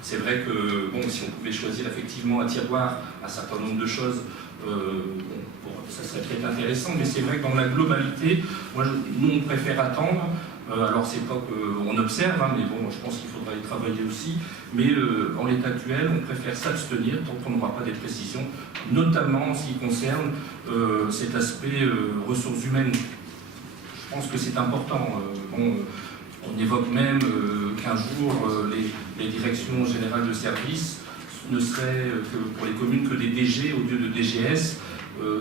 C'est vrai que bon, si on pouvait choisir effectivement un tiroir, un certain nombre de choses, ça serait peut-être intéressant, mais c'est vrai que dans la globalité, nous on préfère attendre. Alors c'est pas qu'on observe, mais bon, je pense qu'il faudra y travailler aussi. Mais en l'état actuel, on préfère s'abstenir tant qu'on n'aura pas des précisions, notamment en ce qui concerne cet aspect ressources humaines. Je pense que c'est important. On évoque même qu'un jour, les directions générales de services ne seraient que pour les communes que des DG au lieu de DGS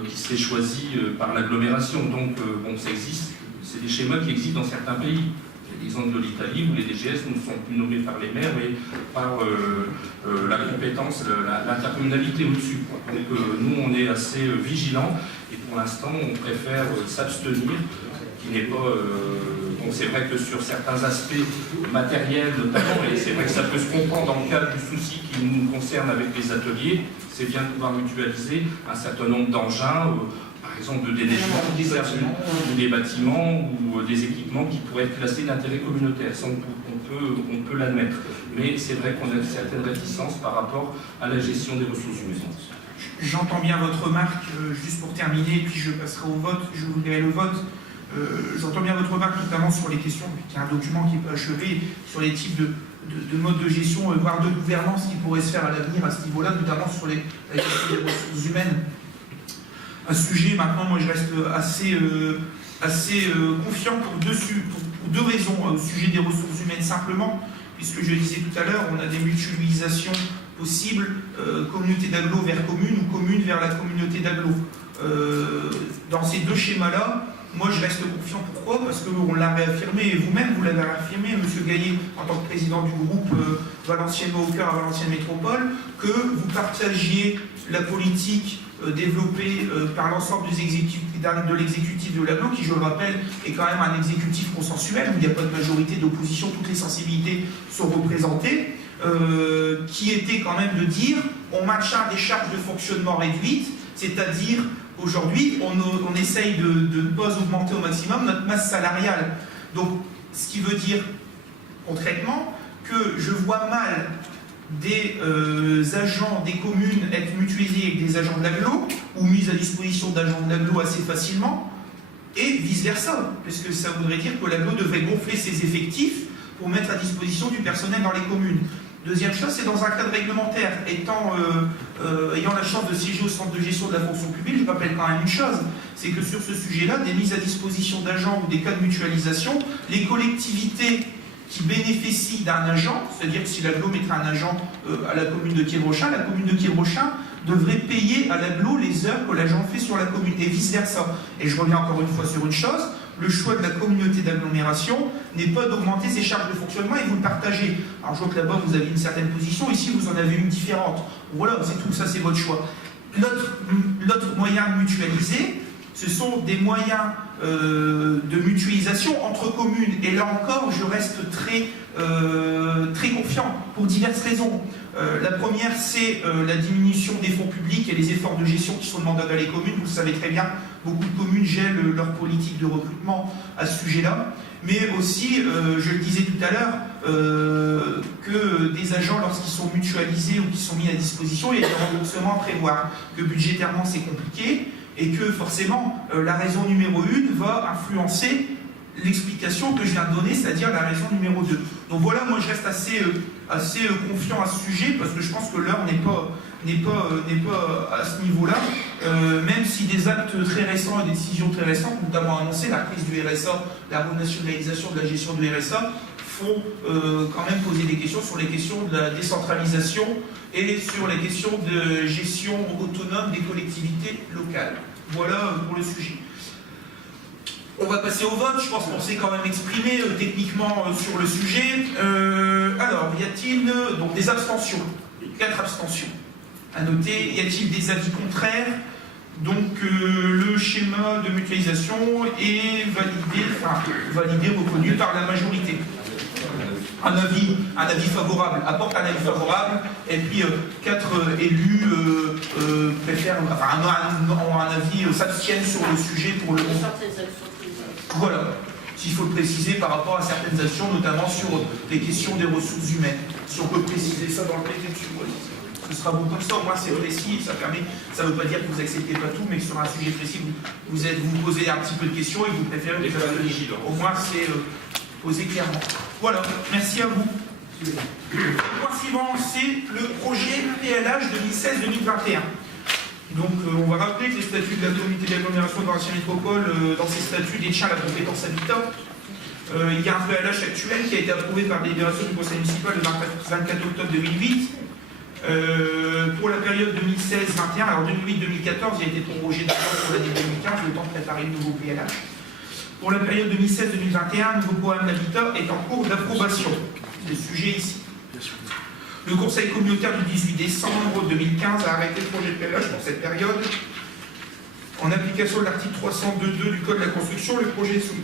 qui seraient choisis par l'agglomération. Donc, ça existe. C'est des schémas qui existent dans certains pays. Il y a l'exemple de l'Italie où les DGS ne sont plus nommés par les maires, mais par la compétence, l'intercommunalité au-dessus. Donc, nous, on est assez vigilants et pour l'instant, on préfère s'abstenir, qui n'est pas... Donc c'est vrai que sur certains aspects matériels notamment, et c'est vrai que ça peut se comprendre dans le cadre du souci qui nous concerne avec les ateliers, c'est bien de pouvoir mutualiser un certain nombre d'engins, par exemple de déneigement, ou des bâtiments ou des équipements qui pourraient être classés d'intérêt communautaire. Ça, on peut l'admettre. Mais c'est vrai qu'on a une certaine réticence par rapport à la gestion des ressources humaines. J'entends bien votre remarque, juste pour terminer, puis je passerai au vote, je vous dirai le vote. J'entends bien votre remarque, notamment sur les questions, qu'il y a un document qui n'est pas achevé, sur les types de modes de gestion, voire de gouvernance qui pourraient se faire à l'avenir à ce niveau-là, notamment sur la gestion des ressources humaines. Un sujet, maintenant, moi je reste assez confiant pour deux raisons au sujet des ressources humaines, simplement, puisque je disais tout à l'heure, on a des mutualisations possibles, communauté d'agglo vers commune ou commune vers la communauté d'agglo. Dans ces deux schémas-là, moi je reste confiant. Pourquoi? Parce qu'on l'a réaffirmé, et vous-même vous l'avez réaffirmé, M. Gaillet, en tant que président du groupe Valenciennes au cœur à Valenciennes Métropole, que vous partagiez la politique développée par l'ensemble des exécutifs de l'exécutif de l'agglo, qui, je le rappelle, est quand même un exécutif consensuel, où il n'y a pas de majorité d'opposition, toutes les sensibilités sont représentées, qui était quand même de dire on maintient des charges de fonctionnement réduites, c'est-à-dire aujourd'hui on essaye de ne pas augmenter au maximum notre masse salariale. Donc Ce qui veut dire concrètement que je vois mal des agents des communes être mutualisés avec des agents de l'agglo ou mis à disposition d'agents de l'agglo assez facilement, et vice-versa, puisque ça voudrait dire que l'agglo devrait gonfler ses effectifs pour mettre à disposition du personnel dans les communes. Deuxième chose, c'est dans un cadre réglementaire. Ayant la chance de siéger au centre de gestion de la fonction publique, je rappelle quand même une chose, c'est que sur ce sujet-là, des mises à disposition d'agents ou des cas de mutualisation, les collectivités qui bénéficient d'un agent, c'est-à-dire que si l'agglo mettrait un agent à la commune de Quiévrochin, la commune de Quiévrochin devrait payer à l'agglo les heures que l'agent fait sur la commune, et vice-versa. Et je reviens encore une fois sur une chose, le choix de la communauté d'agglomération n'est pas d'augmenter ses charges de fonctionnement, et vous le partagez. Alors je vois que là-bas vous avez une certaine position, ici vous en avez une différente. Voilà, c'est tout, ça c'est votre choix. L'autre moyen de mutualiser, ce sont des moyens de mutualisation entre communes. Et là encore, je reste très confiant pour diverses raisons. La première, c'est la diminution des fonds publics et les efforts de gestion qui sont demandés dans les communes. Vous le savez très bien, beaucoup de communes gèlent leur politique de recrutement à ce sujet-là. Mais aussi, je le disais tout à l'heure, que des agents, lorsqu'ils sont mutualisés ou qui sont mis à disposition, il y a des remboursements à prévoir, que budgétairement c'est compliqué, et que forcément, la raison numéro 1 va influencer l'explication que je viens de donner, c'est-à-dire la raison numéro 2. Donc voilà, moi je reste assez confiant à ce sujet, parce que je pense que l'heure n'est pas à ce niveau-là, même si des actes très récents et des décisions très récentes, notamment annoncées, la crise du RSA, la renationalisation de la gestion du RSA, font quand même poser des questions sur les questions de la décentralisation et sur les questions de gestion autonome des collectivités locales. Voilà pour le sujet. On va passer au vote, je pense qu'on s'est quand même exprimé techniquement sur le sujet. Alors, y a-t-il donc des abstentions? 4 abstentions à noter. Y a-t-il des avis contraires? Donc le schéma de mutualisation est validé, reconnu par la majorité. Un avis favorable, apporte un avis favorable, et puis 4 élus ont un avis, s'abstiennent sur le sujet pour le moment. Voilà, s'il faut le préciser par rapport à certaines actions, notamment sur les questions des ressources humaines. Si on peut préciser ça dans le texte, ce sera bon comme ça, au moins c'est précis, ça ne veut pas dire que vous n'acceptez pas tout, mais que sur un sujet précis, vous posez un petit peu de questions et vous préférez les faire vigilants. Au moins c'est posé clairement. Voilà, merci à vous. Le point suivant, c'est le projet PLH 2016-2021. Donc on va rappeler que les statuts de la communauté d'agglomération de l'ancienne métropole, dans ces statuts, détient la compétence habitat. Il y a un PLH actuel qui a été approuvé par la délibération du conseil municipal le 24 octobre 2008. Pour la période 2016-21, alors 2008-2014, il a été prorogé d'abord pour l'année 2015, le temps de préparer le nouveau PLH. Pour la période 2016-2021, un nouveau programme d'habitat est en cours d'approbation. C'est le sujet ici. Le conseil communautaire du 18 décembre 2015 a arrêté le projet de PLH pour cette période. En application de l'article 302.2 du Code de la construction, le projet est soumis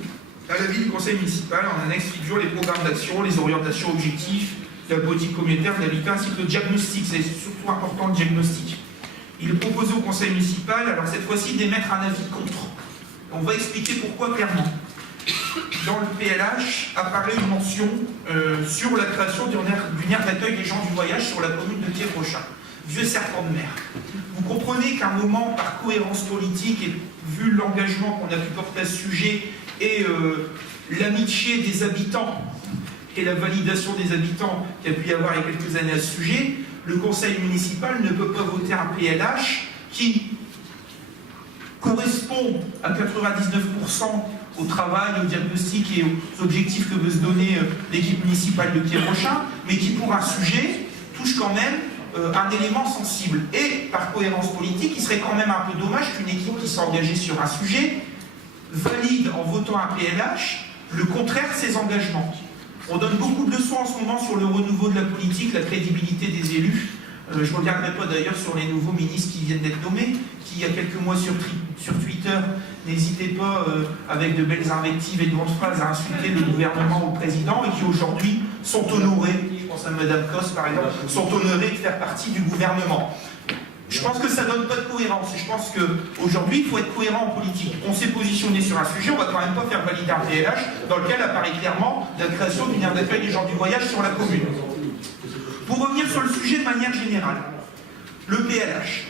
à l'avis du conseil municipal. En annexe figurent les programmes d'action, les orientations objectifs, la politique communautaire de l'habitat ainsi que le diagnostic. C'est surtout important le diagnostic. Il est proposé au conseil municipal, alors cette fois-ci, d'émettre un avis contre. On va expliquer pourquoi clairement. Dans le PLH apparaît une mention sur la création d'une aire d'accueil des gens du voyage sur la commune de Quiévrochin, vieux serpent de mer. Vous comprenez qu'à un moment, par cohérence politique et vu l'engagement qu'on a pu porter à ce sujet et l'amitié des habitants et la validation des habitants qu'il y a pu y avoir il y a quelques années à ce sujet, le conseil municipal ne peut pas voter un PLH qui correspond à 99% au travail, au diagnostic et aux objectifs que veut se donner l'équipe municipale de Quiévrochin, mais qui pour un sujet touche quand même un élément sensible. Et par cohérence politique, il serait quand même un peu dommage qu'une équipe qui s'est engagée sur un sujet valide en votant un PLH le contraire de ses engagements. On donne beaucoup de leçons en ce moment sur le renouveau de la politique, la crédibilité des élus. Je ne reviendrai pas d'ailleurs sur les nouveaux ministres qui viennent d'être nommés, qui il y a quelques mois sur Twitter n'hésitaient pas, avec de belles invectives et de grandes phrases, à insulter le gouvernement ou le président, et qui aujourd'hui sont honorés, je pense à Mme Cos par exemple, sont honorés de faire partie du gouvernement. Je pense que ça donne pas de cohérence. Je pense qu'aujourd'hui, il faut être cohérent en politique. On s'est positionné sur un sujet, on va quand même pas faire valider un PLH dans lequel apparaît clairement la création d'une aire d'accueil des gens du voyage sur la commune. Pour revenir sur le sujet de manière générale, le PLH.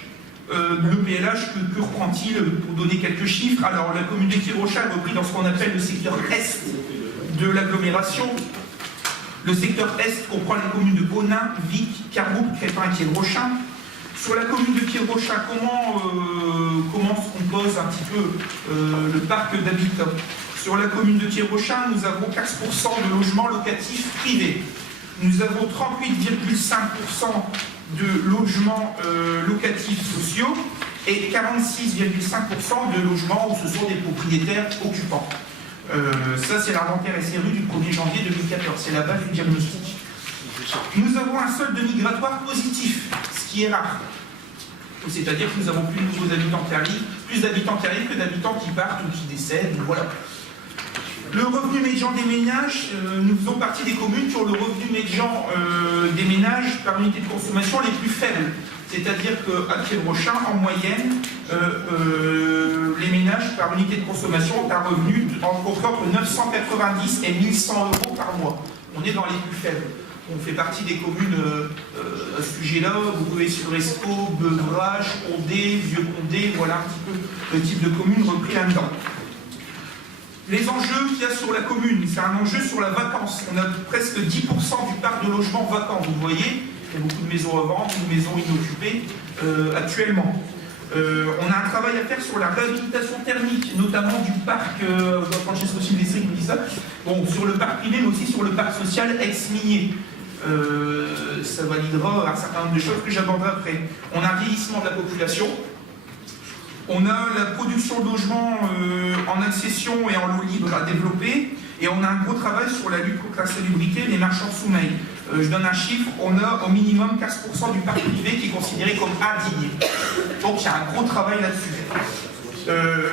Le PLH, que reprend-il pour donner quelques chiffres? Alors, la commune de Quirocha est reprise dans ce qu'on appelle le secteur est de l'agglomération. Le secteur est comprend les communes de Bonin, Vic, Caroupe, Crépin et Quirocha. Sur la commune de Quirocha, comment se compose un petit peu le parc d'habitat? Sur la commune de Quirocha, nous avons 15% de logements locatifs privés. Nous avons 38,5% de logements locatifs sociaux et 46,5% de logements où ce sont des propriétaires occupants. Ça, c'est l'inventaire SRU du 1er janvier 2014. C'est la base du diagnostic. Nous avons un solde migratoire positif, ce qui est rare. C'est-à-dire que nous avons plus de nouveaux habitants qui arrivent, plus d'habitants qui arrivent que d'habitants qui partent ou qui décèdent. Voilà. Le revenu médian des ménages, nous faisons partie des communes qui ont le revenu médian des ménages par unité de consommation les plus faibles. C'est-à-dire qu'à Quirocha, en moyenne, les ménages par unité de consommation ont un revenu entre 990 et 1100 € par mois. On est dans les plus faibles. On fait partie des communes à ce sujet-là. Vous pouvez sur Escaut, Beuvrache, Condé, Vieux-Condé, voilà un petit peu le type de commune repris là-dedans. Les enjeux qu'il y a sur la commune, c'est un enjeu sur la vacance. On a presque 10% du parc de logements vacants. Vous voyez, il y a beaucoup de maisons à vendre, de maisons inoccupées actuellement. On a un travail à faire sur la réhabilitation thermique, notamment du parc, Francesco Silvestri nous dit ça, bon, sur le parc privé, mais aussi sur le parc social ex-minier. Ça validera un certain nombre de choses que j'aborderai après. On a un vieillissement de la population. On a la production de logements en accession et en lot libre à développer. Et on a un gros travail sur la lutte contre l'insalubrité et les marchands de sommeil. Je donne un chiffre, on a au minimum 15% du parc privé qui est considéré comme indigne. Donc il y a un gros travail là-dessus.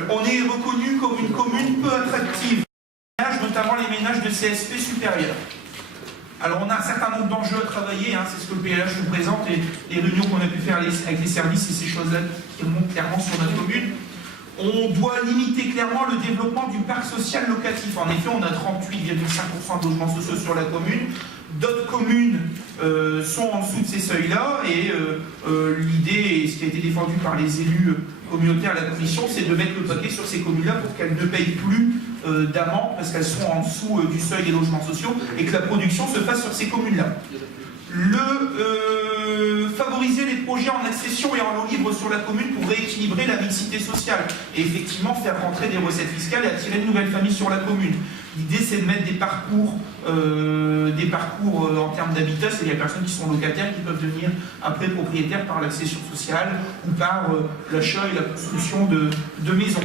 On est reconnu comme une commune peu attractive, notamment les ménages de CSP supérieurs. Alors on a un certain nombre d'enjeux à travailler, c'est ce que le PLH nous présente, et les réunions qu'on a pu faire avec les services et ces choses-là qui remontent clairement sur notre commune. On doit limiter clairement le développement du parc social locatif. En effet, on a 38,5% de logements sociaux sur la commune. D'autres communes sont en dessous de ces seuils-là, et l'idée, et ce qui a été défendu par les élus communautaires à la commission, c'est de mettre le paquet sur ces communes-là pour qu'elles ne payent plus d'amende parce qu'elles sont en dessous du seuil des logements sociaux et que la production se fasse sur ces communes-là. Favoriser les projets en accession et en lot libre sur la commune pour rééquilibrer la mixité sociale et effectivement faire rentrer des recettes fiscales et attirer de nouvelles familles sur la commune. L'idée, c'est de mettre des parcours en termes d'habitat, c'est-à-dire les personnes qui sont locataires qui peuvent devenir après propriétaires par l'accession sociale ou par l'achat et la construction de maisons.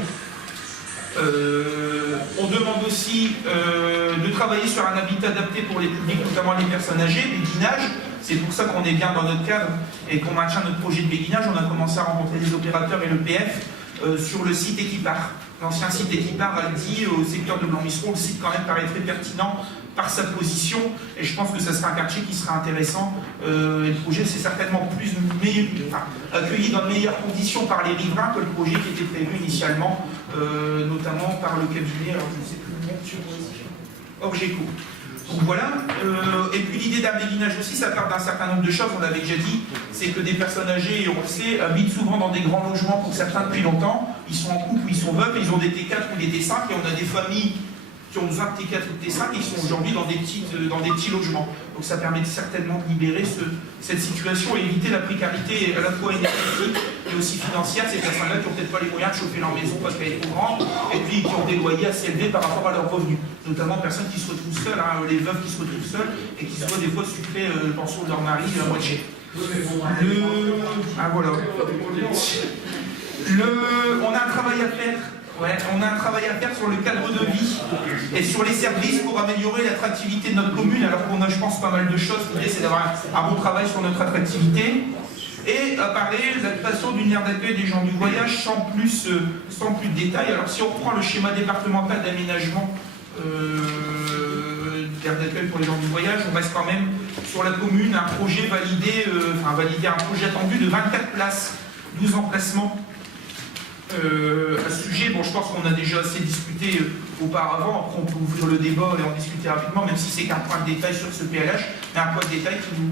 On demande aussi de travailler sur un habitat adapté pour les publics, notamment les personnes âgées, béguinage. C'est pour ça qu'on est bien dans notre cadre et qu'on maintient notre projet de béguinage. On a commencé à rencontrer les opérateurs et le PF sur le site Équipart. L'ancien site Équipart a dit au secteur de Blanc-Misseron, le site quand même paraît très pertinent par sa position, et je pense que ça sera un quartier qui sera intéressant. Et le projet c'est certainement accueilli dans de meilleures conditions par les riverains que le projet qui était prévu initialement, notamment par le cabinet, alors je ne sais plus le nom, Orgeco. Donc voilà, et puis l'idée d'un béguinage aussi, ça part d'un certain nombre de choses, on l'avait déjà dit, c'est que des personnes âgées, et on le sait, habitent souvent dans des grands logements pour certains depuis longtemps, ils sont en couple ou ils sont veufs, et ils ont des T4 ou des T5, et on a des familles qui ont besoin de T4 ou de T5 et qui sont aujourd'hui dans des petits logements. Donc ça permet certainement de libérer cette situation et éviter la précarité à la fois énergétique et aussi financière. Ces personnes-là qui n'ont peut-être pas les moyens de chauffer leur maison parce qu'elle est trop grande et puis qui ont des loyers assez élevés par rapport à leurs revenus. Notamment personnes qui se retrouvent seules, les veuves qui se retrouvent seules et qui se voient des fois sucrer le pension de leur mari à moitié. Voilà. On a un travail à faire. Ouais, on a un travail à faire sur le cadre de vie et sur les services pour améliorer l'attractivité de notre commune, alors qu'on a, je pense, pas mal de choses. L'idée, c'est d'avoir un bon travail sur notre attractivité. Et apparaît la création d'une aire d'accueil des gens du voyage sans plus de détails. Alors, si on reprend le schéma départemental d'aménagement d'aire d'accueil pour les gens du voyage, on reste quand même sur la commune un projet validé, un projet attendu de 24 places 12 emplacements à ce sujet. Bon, je pense qu'on a déjà assez discuté auparavant. Après, on peut ouvrir le débat et en discuter rapidement, même si c'est qu'un point de détail sur ce PLH, mais un point de détail qui nous